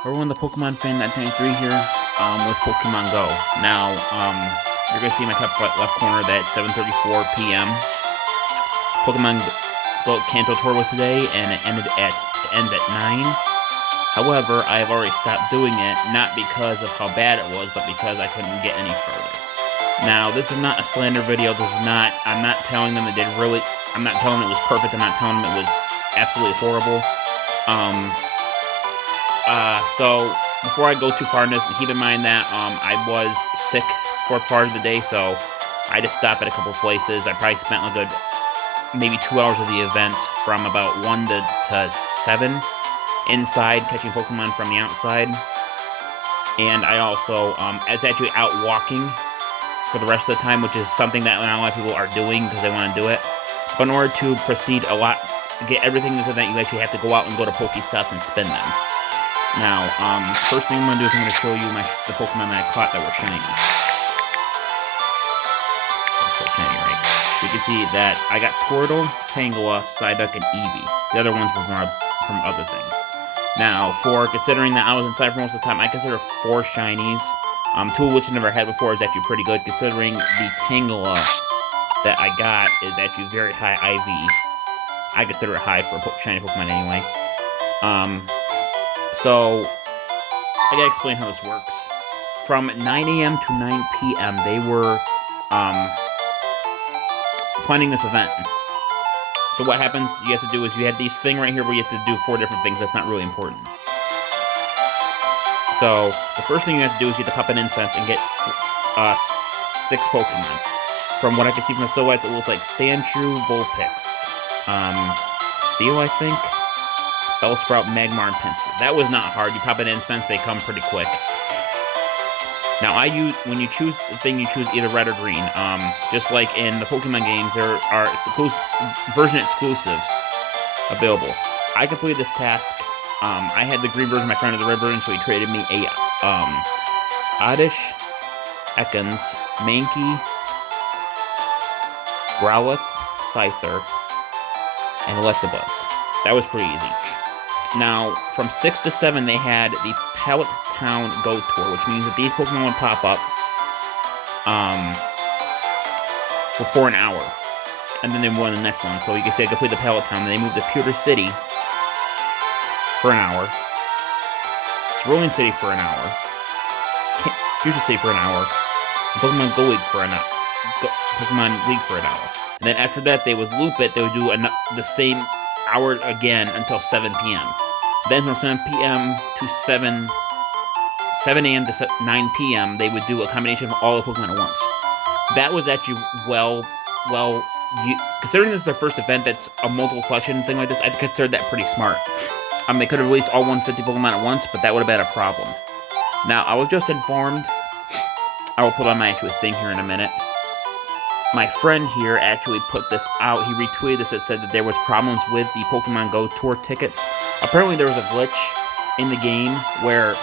Everyone, the Pokemon fan 993 here, with Pokemon Go. Now, you're gonna see my top left corner that 7:34 p.m. Pokemon Go Kanto tour was today, and it ends at 9. However, I have already stopped doing it, not because of how bad it was, but because I couldn't get any further. Now, this is not a slander video. I'm not telling them I'm not telling them it was perfect. I'm not telling them it was absolutely horrible. So before I go too far in this, keep in mind that I was sick for part of the day, so I just stopped at a couple places. I probably spent a good maybe 2 hours of the event from about 1 to 7 inside catching Pokemon from the outside. And I also was actually out walking for the rest of the time, which is something that not a lot of people are doing because they want to do it. But in order to proceed get everything in this event, you actually have to go out and go to Pokestops and spin them. Now, first thing I'm going to do is I'm going to show you the Pokemon that I caught that were shiny. So shiny, right? So you can see that I got Squirtle, Tangela, Psyduck, and Eevee. The other ones were from other things. Now, considering that I was inside for most of the time, I consider 4 shinies, 2 of which I never had before, is actually pretty good, considering the Tangela that I got is actually very high IV. I consider it high for a shiny Pokemon anyway. So, I gotta explain how this works. From 9 a.m. to 9 p.m., they were planning this event. So what happens, you have to do is you have these thing right here where you have to do 4 different things. That's not really important. So, the first thing you have to do is you have to pop an incense and get 6 Pokemon. From what I can see from the silhouettes, it looks like Sandshrew, Vulpix, Seal, I think, Bellsprout, Magmar, and Pinsir. That was not hard. You pop an incense, they come pretty quick. Now, when you choose the thing, you choose either red or green. Just like in the Pokemon games, there are version exclusives available. I completed this task. I had the green version, my friend of the red version, so he traded me a Oddish, Ekans, Mankey, Growlithe, Scyther, and Electabuzz. That was pretty easy. Now, from 6 to 7, they had the Pallet Town Go Tour, which means that these Pokemon would pop up for an hour. And then they move on to the next one. So you can say I complete the Pallet Town, then they move to Pewter City for an hour, Cerulean City for an hour, Fuchsia City for an hour, and Pokemon Go League for an hour. Pokemon League for an hour. And then after that, they would loop it. They would do the same hour again until 7 p.m. Then from 7 p.m. to 7 a.m. to 9 p.m., they would do a combination of all the Pokemon at once. That was actually considering this is their first event that's a multiple collection thing like this, I consider that pretty smart. They could have released all 150 Pokemon at once, but that would have been a problem. Now, I was just informed, I will put on my actual thing here in a minute. My friend here actually put this out. He retweeted this that said that there was problems with the Pokemon Go Tour tickets. Apparently there was a glitch in the game where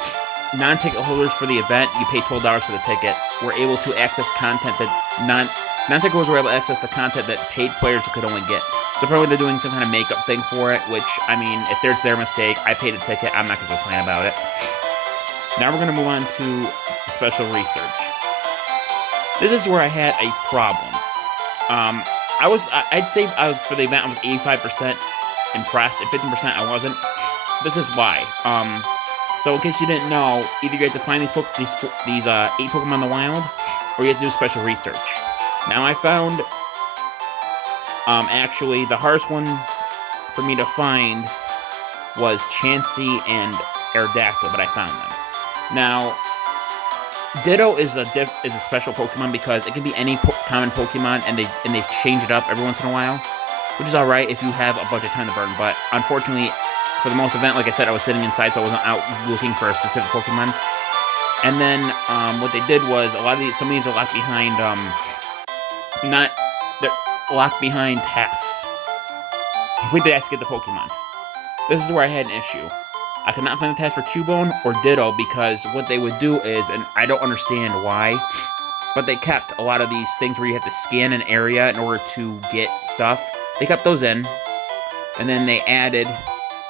non-ticket holders for the event, you pay $12 for the ticket, were able to access content that non-ticket holders were able to access the content that paid players could only get. So apparently they're doing some kind of makeup thing for it, which, I mean, if there's their mistake, I paid a ticket, I'm not going to complain about it. Now we're going to move on to special research. This is where I had a problem. I'd say for the event, I was 85% impressed, and 15% I wasn't. This is why. So in case you didn't know, either you have to find these 8 Pokemon in the wild, or you have to do special research. Now I found, actually, the hardest one for me to find was Chansey and Aerodactyl, but I found them. Now, Ditto is a special Pokemon because it can be any common Pokemon, and they change it up every once in a while, which is alright if you have a bunch of time to burn. But unfortunately, for the most event, like I said, I was sitting inside, so I wasn't out looking for a specific Pokemon. And then what they did was some of these are locked behind they're locked behind tasks. Complete the task to get the Pokemon. This is where I had an issue. I could not find the task for Cubone or Ditto because what they would do is, and I don't understand why, but they kept a lot of these things where you have to scan an area in order to get stuff. They kept those in, and then they added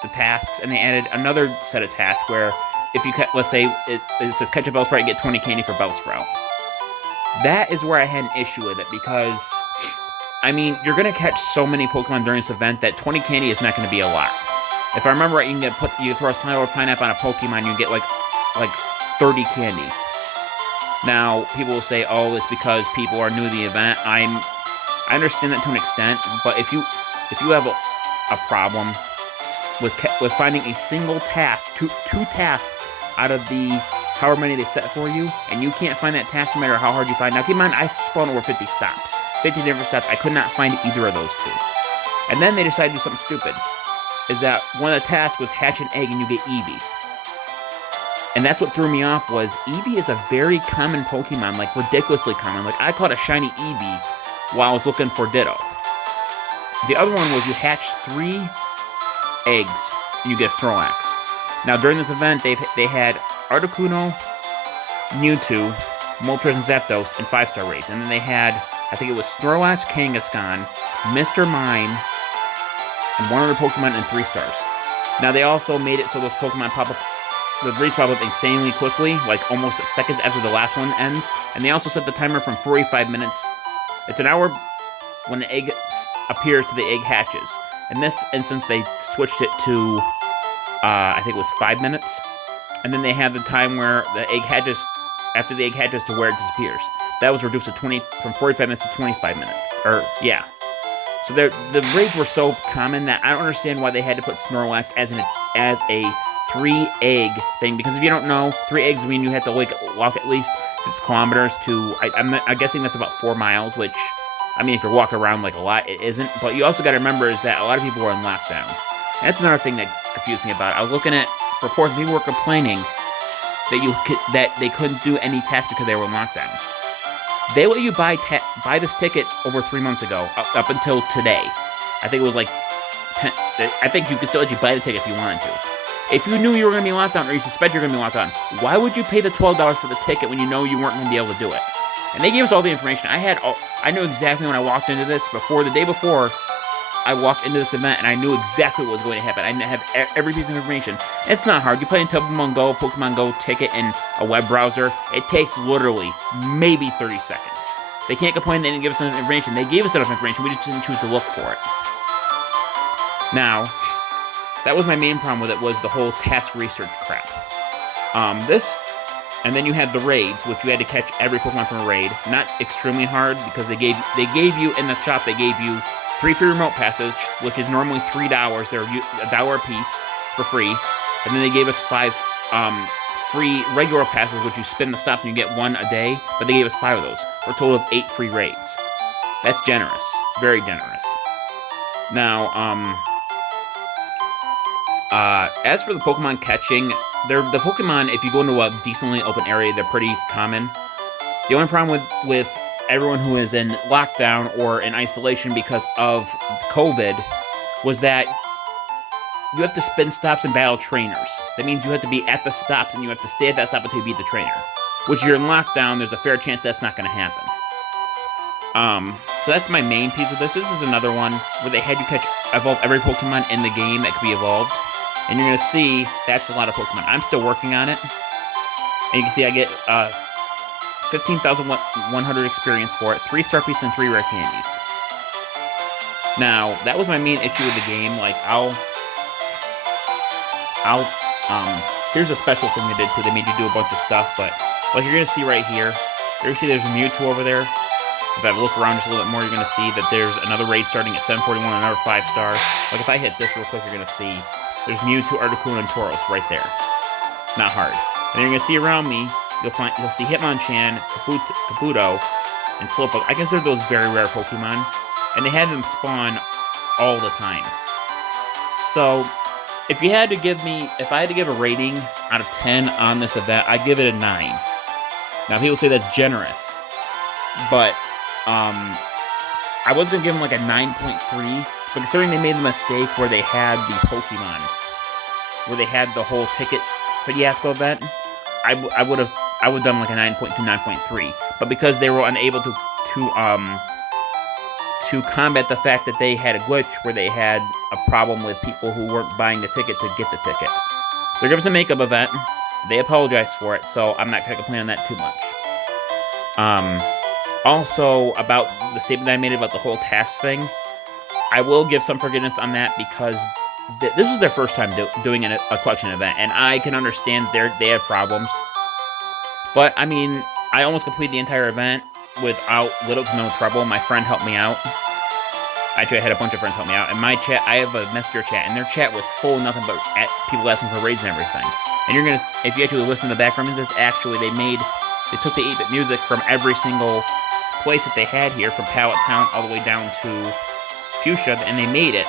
the tasks, and they added another set of tasks where if you, let's say, it says catch a Bellsprout, get 20 candy for Bellsprout. That is where I had an issue with it, because, I mean, you're going to catch so many Pokemon during this event that 20 candy is not going to be a lot. If I remember right, you throw a Slime or Pineapple on a Pokemon, you get like 30 candy. Now, people will say, oh, it's because people are new to the event. I understand that to an extent, but if you have a problem with finding a single task, two tasks out of the however many they set for you, and you can't find that task no matter how hard you find. Now, keep in mind, I spawned over 50 stops. 50 different stops. I could not find either of those two. And then they decided to do something stupid. Is that one of the tasks was hatch an egg and you get Eevee. And that's what threw me off, was Eevee is a very common Pokemon, like ridiculously common. Like, I caught a shiny Eevee while I was looking for Ditto. The other one was you hatch 3 eggs and you get a Snorlax. Now, during this event, they had Articuno, Mewtwo, Moltres, and Zapdos in 5-star raids. And then they had, I think it was Snorlax, Kangaskhan, Mr. Mime, and one other Pokemon in 3 stars. Now, they also made it so those Pokemon pop up, the raids pop up insanely quickly, like almost seconds after the last one ends. And they also set the timer from 45 minutes. It's an hour when the egg appears to the egg hatches. In this instance, they switched it to, I think it was 5 minutes. And then they have the time where the egg hatches, after the egg hatches to where it disappears. That was reduced to from 45 minutes to 25 minutes. Yeah. So the raids were so common that I don't understand why they had to put Snorlax as a 3-egg thing. Because if you don't know, 3 eggs mean you have to walk at least 6 kilometers to, I'm guessing that's about 4 miles, which, I mean, if you're walking around like a lot, it isn't. But you also got to remember is that a lot of people were in lockdown. And that's another thing that confused me about it. I was looking at reports, people were complaining that they couldn't do any tasks because they were in lockdown. They let you buy this ticket over 3 months ago, up until today. I think it was like 10. I think you could still let you buy the ticket if you wanted to. If you knew you were going to be locked down, or you suspect you're going to be locked down, why would you pay the $12 for the ticket when you know you weren't going to be able to do it? And they gave us all the information. I knew exactly when I walked into this. The day before, I walked into this event, and I knew exactly what was going to happen. I have every piece of information. It's not hard. You play in Pokemon Go ticket in a web browser. It takes literally maybe 30 seconds. They can't complain they didn't give us enough information. They gave us enough information. We just didn't choose to look for it. Now, that was my main problem with it, was the whole task research crap. And then you had the raids, which you had to catch every Pokemon from a raid. Not extremely hard, because they gave you, in the shop, they gave you 3 free remote passes, which is normally $3. They're $1 a piece for free. And then they gave us 5 free regular passes, which you spin the stops and you get 1 a day. But they gave us 5 of those, for a total of 8 free raids. That's generous. Very generous. Now, as for the Pokemon catching, the Pokemon, if you go into a decently open area, they're pretty common. The only problem with everyone who is in lockdown or in isolation because of COVID was that you have to spin stops and battle trainers. That means you have to be at the stops and you have to stay at that stop until you beat the trainer. Which, you're in lockdown, there's a fair chance that's not going to happen. So that's my main piece of this. This is another one where they had you evolve every Pokemon in the game that could be evolved. And you're going to see that's a lot of Pokemon. I'm still working on it. And you can see I get 15,100 experience for it, 3 star pieces and 3 rare candies. Now, that was my main issue with the game. Like, here's a special thing they did too. They made you do a bunch of stuff, but like you're going to see right here, you're going to see there's a Mewtwo over there. If I look around just a little bit more, you're going to see that there's another raid starting at 741, another 5-star. Like, if I hit this real quick, you're going to see there's Mewtwo, Articuno, and Tauros right there. Not hard. And then you're going to see around me, you'll see Hitmonchan, Kabuto, and Slowpoke. I consider those very rare Pokemon, and they have them spawn all the time. So, if I had to give a rating out of 10 on this event, I'd give it a 9. Now, people say that's generous, but I was going to give them like a 9.3, but considering they made the mistake where they had the Pokemon, where they had the whole ticket fiasco event, I would have done like a 9.2, 9.3. But because they were unable to to combat the fact that they had a glitch where they had a problem with people who weren't buying the ticket to get the ticket. They're giving us a makeup event. They apologized for it, so I'm not going to complain on that too much. Also, about the statement I made about the whole task thing, I will give some forgiveness on that because this was their first time doing a collection event, and I can understand they have problems. But, I mean, I almost completed the entire event without little to no trouble. My friend helped me out. Actually, I had a bunch of friends help me out. And my chat, I have a messenger chat, and their chat was full of nothing but people asking for raids and everything. And you're gonna, if you actually listen to the background music, actually they took the 8-bit music from every single place that they had here, from Pallet Town all the way down to Fuchsia, and they made it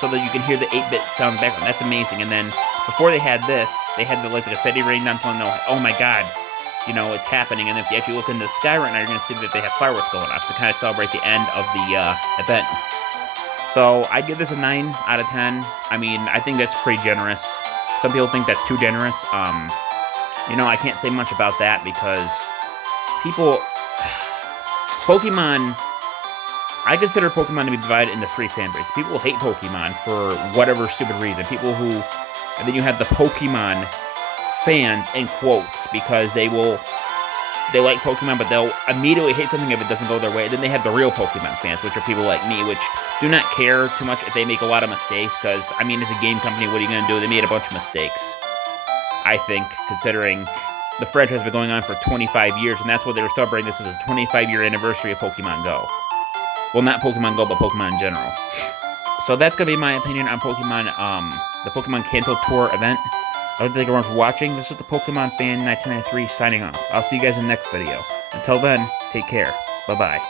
so that you can hear the 8-bit sound in the background. That's amazing. And then before they had this, they had the confetti rain down, telling them, oh my god, you know, it's happening. And if you actually look into the sky right now, you're going to see that they have fireworks going off to kind of celebrate the end of the event. So I'd give this a 9 out of 10. I mean, I think that's pretty generous. Some people think that's too generous. You know, I can't say much about that because Pokemon, I consider Pokemon to be divided into 3 fan bases. People hate Pokemon for whatever stupid reason. And then you have the Pokemon fans, in quotes, because they like Pokemon, but they'll immediately hate something if it doesn't go their way. And then they have the real Pokemon fans, which are people like me, which do not care too much if they make a lot of mistakes, because, I mean, as a game company, what are you going to do? They made a bunch of mistakes, I think, considering the franchise has been going on for 25 years, and that's what they were celebrating. This is a 25-year anniversary of Pokemon Go. Well, not Pokemon Go, but Pokemon in general. So that's going to be my opinion on Pokemon, the Pokemon Kanto Tour event. I would thank everyone for watching. This is the Pokemon Fan 1993 signing off. I'll see you guys in the next video. Until then, take care. Bye-bye.